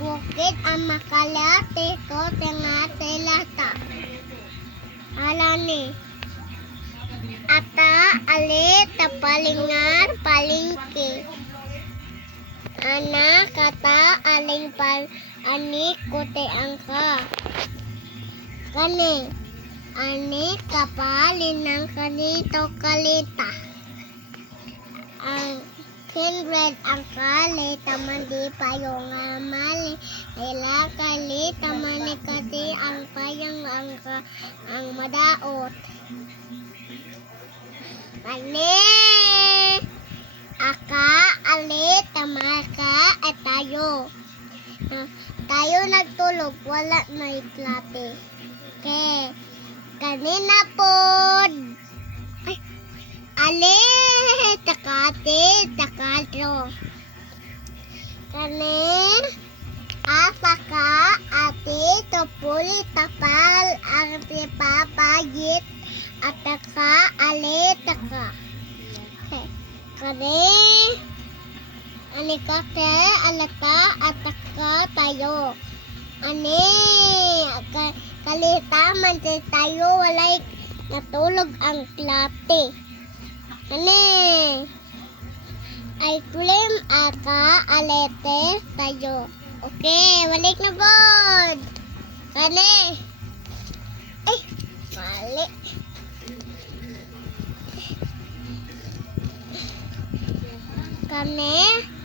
bukid ang makalate ko tengah selata. Alani. Ata alit palingar palingki. Anak kata aling anik kote angka. Kani. Anik kapalin ng kanito kalita. Ang kindred ang kalita mandi payong amali. Ila kalita manikati ang payang angka ang madaot. Kani. Aka alit tamaka at tayo. Tayo nagtulog wala na iklate. Okay. Kanina pod. Ay. Ale, takate, takatro. Kani, asaka, ate, topuli, tapal, ate, papagit, ataka, ale, taka. Kani, anikate, alata, ataka, tayo. Ani, kalita man tayo, walay natulog ang klate. Ani, ay claim aka alete tayo. Okay, balik na bod. Kani. Ay, mali. Kani.